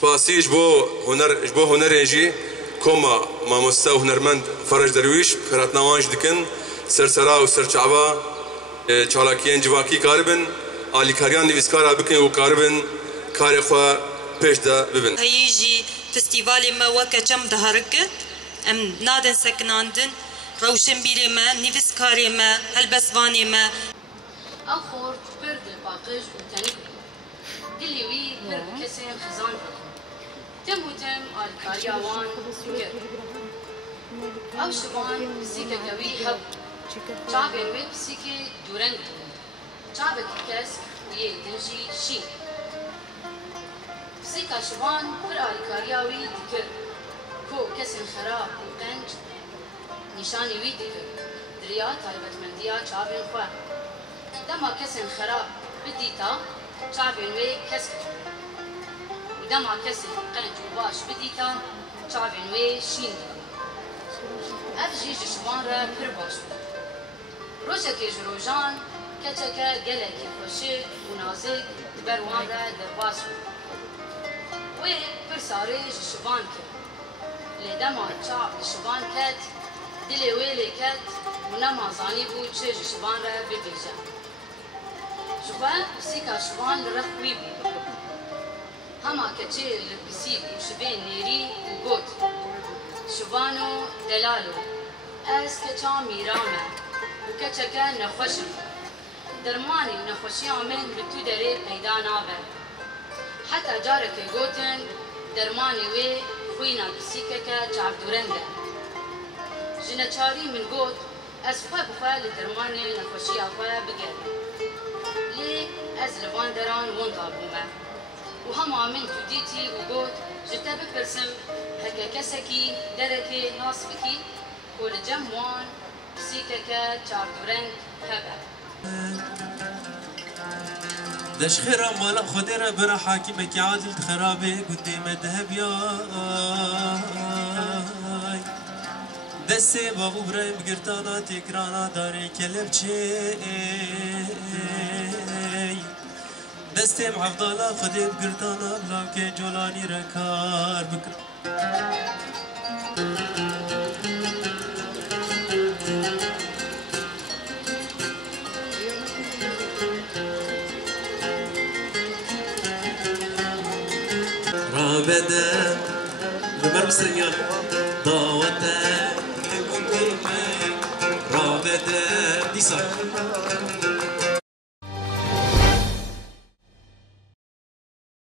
سپاسی جبو هنر جی كوما مامۆستا و هنرمند فرج درویش خێراتناوانش دکن سرسرا و سرچاوا چالاکیان جواکی کاربن آلیکاریان نویسکارا بکن و کاربن کار خوا پیش دا ببن. هیجی فستیوالی ما وکه چم دهرکت ام نادن سکناندن روشن بیری ما نویسکاری ما هلبسوانی ما آخر برد الباقش و تنک دلی وی برد کسی خزان تم و تم آلیکاریاوان کرد او شبان بسیکه کوی هب چابن وی بسیکه دورنگ چابک کس ویه دنجی شی بسیکه شبان پر آلیکاریاوی دکر کو کسی خراب و قنج نشانی وی دکر دریا طالبتمندیا چابن خواه دما کسی خراب بدیتا چابن وی کس دما کسی قنج و باش بدیتا چابن وی شین اف جیج شبان را پر باش روشه که جروجان کچکه گلکی خوشی و نازک دبروان را درباس وی پر ساره شبان کرد لدما چاب شبان کت دلی ویلی کت و نمازانی بود چه شبان را ببیجه شبان بسیکا شبان لرخوی بود هما کچه لبسیب و شبین نیری و گوت شبانو دلالو از کچا میرامه و کچکه نخوشم درمانی نخوشی آمن بتو داره پیدا نابه حتی جاره که گوتن درمانی وی خوینا کسیکه که چاردورنده جنچاری من گوت از خواه بخواه لدرمانی نخوشی آخواه بگرد لی از لبان دران وندا بومه و هم آمن تو دیتی و گوت جتا بپرسم هکه کسکی درکی ناس بکی و لجم وان کسیکه که چاردورنگ هبه دش خيرا مالا خديرة برا حاكمك عادل خرابي قدي مذهب ياي دسي بابو برايم قرطانا تكرانا داري كلب شي دستي محفظالا خدي بقرطانا بلاوكي جولاني ركار بكر رابدا لمر بسريان ضاوتا